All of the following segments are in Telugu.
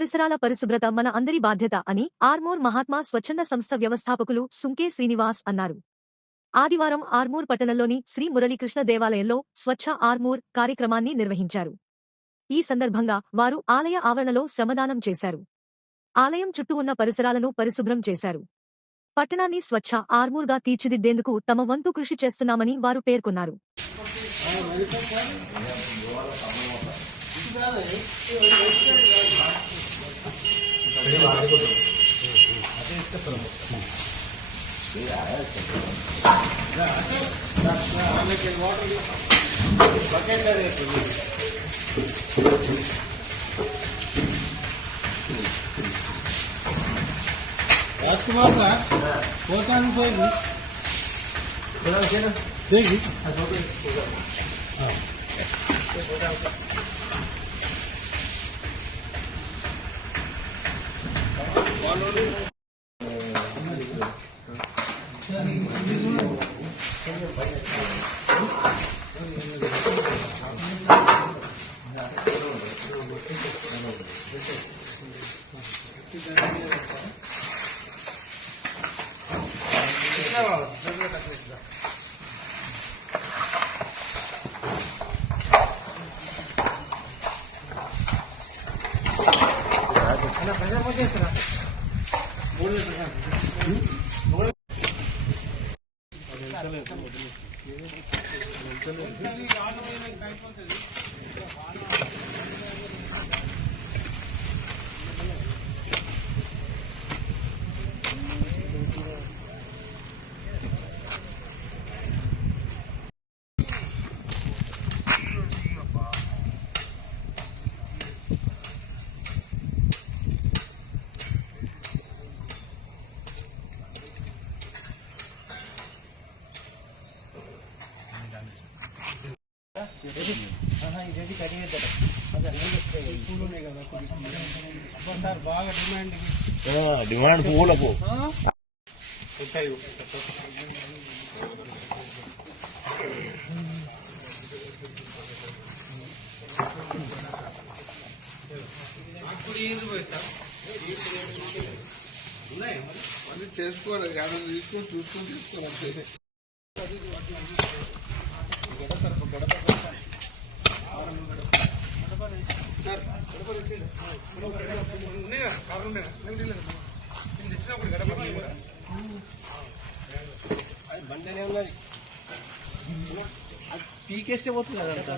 పరిసరాల పరిశుభ్రత మన అందరి బాధ్యత అని ఆర్మూర్ మహాత్మా స్వచ్ఛంద సంస్థ వ్యవస్థాపకులు సుంకే శ్రీనివాస్ అన్నారు. ఆదివారం ఆర్మూర్ పట్టణంలోని శ్రీ మురళీకృష్ణ దేవాలయంలో స్వచ్ఛ ఆర్మూర్ కార్యక్రమాన్ని నిర్వహించారు. ఈ సందర్భంగా వారు ఆలయ ఆవరణలో శ్రమదానం చేశారు. ఆలయం చుట్టూ ఉన్న పరిసరాలను పరిశుభ్రం చేశారు. పట్టణాన్ని స్వచ్ఛ ఆర్మూర్గా తీర్చిదిద్దేందుకు తమ వంతు కృషి చేస్తున్నామని వారు పేర్కొన్నారు. राजकुमार ना होता नहीं कोई भी देखी डिमांड పూలకు చేసుకోవాలి తీసుకొని చూసుకొని తీసుకోవాలి. బండనే ఉన్నది పీకేస్తే పోతుంది అదంతా.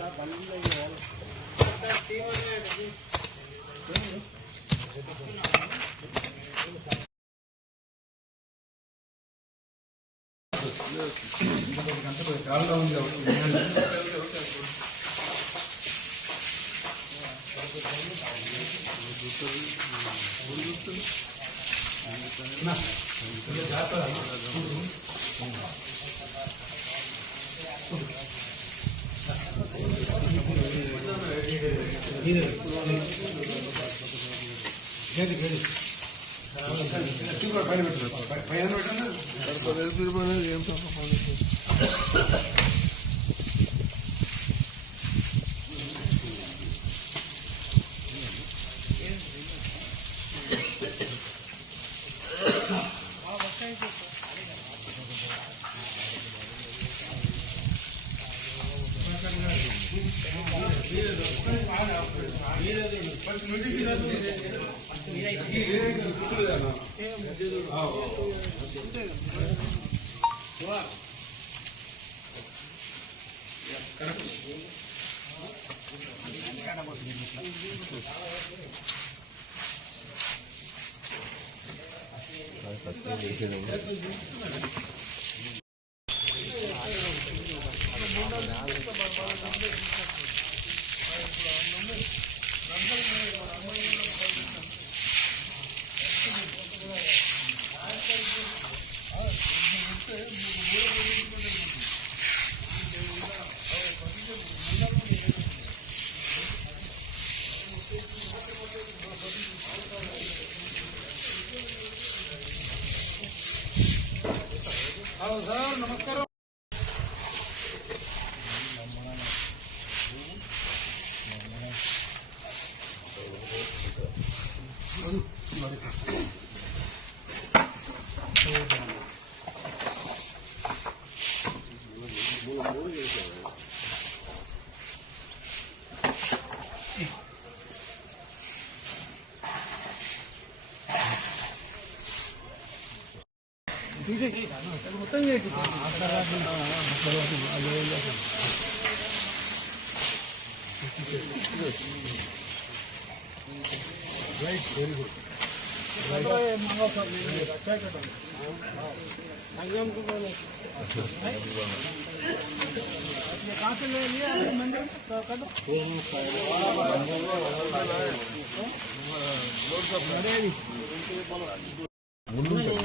నమస్కారం.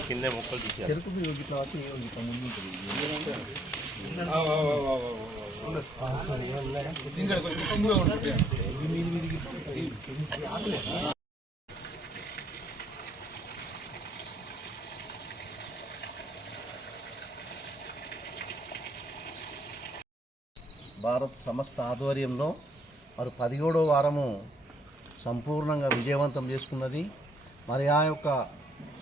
కింద మొక్కలు తీసారు భారత్ సంస్థ ఆధ్వర్యంలో మరి 17వ వారము సంపూర్ణంగా విజయవంతం చేసుకున్నది. మరి ఆ యొక్క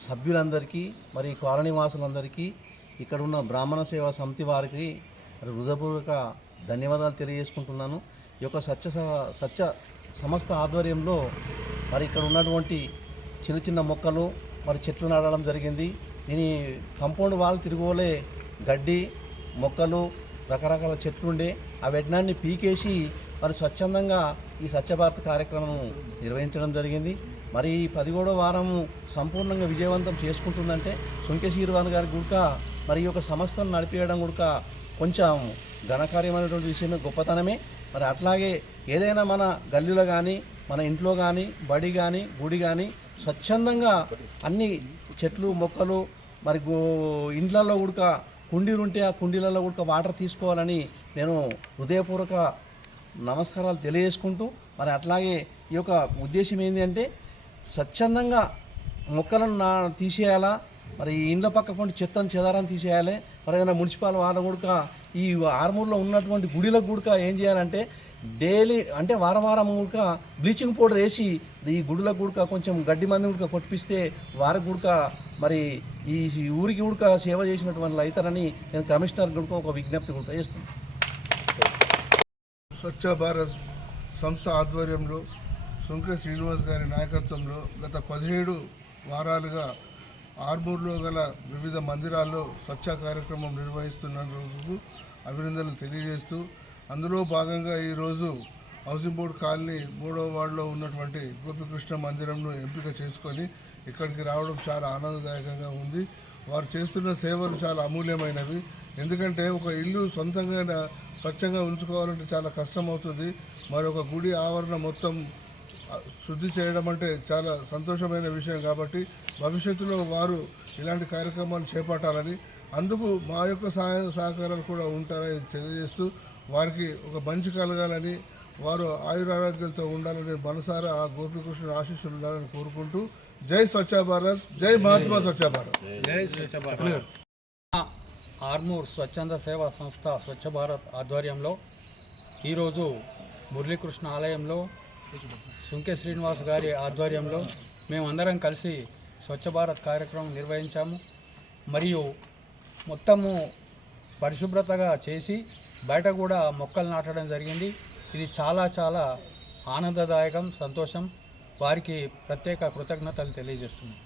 సభ్యులందరికీ మరి కాలనీ వాసులందరికీ ఇక్కడ ఉన్న బ్రాహ్మణ సేవా సమితి వారికి మరి హృదయపూర్వక ధన్యవాదాలు తెలియజేసుకుంటున్నాను. ఈ యొక్క సత్య సంస్థ ఆధ్వర్యంలో మరి ఇక్కడ ఉన్నటువంటి చిన్న చిన్న మొక్కలు మరి చెట్లు నాటడం జరిగింది. దీని కంపౌండ్ వాల్ తిరుగులే గడ్డి మొక్కలు రకరకాల చెట్లు ఉండే ఆ వెట్నాన్ని పీకేసి మరి స్వచ్ఛందంగా ఈ స్వచ్ఛ భారత్ కార్యక్రమం నిర్వహించడం జరిగింది. మరి 17వ వారము సంపూర్ణంగా విజయవంతం చేసుకుంటుందంటే సుంకే శ్రీనివాస్ గారి గుడిక మరి ఈ యొక్క సంస్థను నడిపేయడం కూడా కొంచెం ఘనకార్యమైనటువంటి విషయమే, గొప్పతనమే. మరి అట్లాగే ఏదైనా మన గల్లీలో కానీ మన ఇంట్లో కానీ బడి కానీ గుడి కానీ స్వచ్ఛందంగా అన్ని చెట్లు మొక్కలు మరి ఇండ్లలో కూడా కుండీలు ఉంటే ఆ కుండీలలో కూడా వాటర్ తీసుకోవాలని నేను హృదయపూర్వక నమస్కారాలు తెలియజేసుకుంటూ మరి అట్లాగే ఈ యొక్క ఉద్దేశం ఏంటి అంటే స్వచ్ఛందంగా మొక్కలను తీసేయాలా, మరి ఇండ్ల పక్క పండి చెత్తను చెదారాన్ని తీసేయాలి. మరి ఏదైనా మున్సిపల్ వాళ్ళ కూడా ఈ ఆర్మూర్లో ఉన్నటువంటి గుడిలకు కూడా ఏం చేయాలంటే డైలీ అంటే వారం కూడా బ్లీచింగ్ పౌడర్ వేసి ఈ గుడులకు కూడా కొంచెం గడ్డి మంది కూడా కొట్టిపిస్తే వారికి కూడా మరి ఈ ఊరికి కూడా సేవ చేసినటువంటి రైతులని నేను కమిషనర్ కూడా ఒక విజ్ఞప్తి కూడా చేస్తున్నాను. స్వచ్ఛ భారత్ సంస్థ ఆధ్వర్యంలో సుంకే శ్రీనివాస్ గారి నాయకత్వంలో గత 17 వారాలుగా ఆర్మూర్లో గల వివిధ మందిరాల్లో స్వచ్ఛ కార్యక్రమం నిర్వహిస్తున్నందుకు అభినందనలు తెలియజేస్తూ అందులో భాగంగా ఈరోజు హౌసింగ్ బోర్డు కాలనీ 3వ వార్డులో ఉన్నటువంటి గోపికృష్ణ మందిరంను ఎంపిక చేసుకొని ఇక్కడికి రావడం చాలా ఆనందదాయకంగా ఉంది. వారు చేస్తున్న సేవలు చాలా అమూల్యమైనవి. ఎందుకంటే ఒక ఇల్లు సొంతంగా స్వచ్ఛంగా ఉంచుకోవాలంటే చాలా కష్టమవుతుంది. మరి ఒక గుడి ఆవరణ మొత్తం శుద్ధి చేయడం అంటే చాలా సంతోషమైన విషయం. కాబట్టి భవిష్యత్తులో వారు ఇలాంటి కార్యక్రమాలు చేపట్టాలని, అందుకు మా యొక్క సహకారాలు కూడా ఉంటారని తెలియజేస్తూ వారికి ఒక మంచి కలగాలని, వారు ఆయురారోగ్యాలతో ఉండాలని మనసారా ఆ గోపికృష్ణ ఆశీస్సులు ఉండాలని కోరుకుంటూ జై స్వచ్ఛ భారత్, జై మహాత్మా స్వచ్ఛ భారత్. జై స్వచ్ఛ భారత్. ఆర్మూర్ స్వచ్ఛంద సేవా సంస్థ స్వచ్ఛ భారత్ ఆధ్వర్యంలో ఈరోజు మురళీకృష్ణ ఆలయంలో సుంకే శ్రీనివాస్ గారి ఆధ్వర్యంలో మేమందరం కలిసి స్వచ్ఛ భారత్ కార్యక్రమం నిర్వహించాము. మరియు మొత్తము పరిశుభ్రతగా చేసి బయట కూడా మొక్కలు నాటడం జరిగింది. ఇది చాలా చాలా ఆనందదాయకం, సంతోషం. వారికి ప్రత్యేక కృతజ్ఞతలు తెలియజేస్తున్నాం.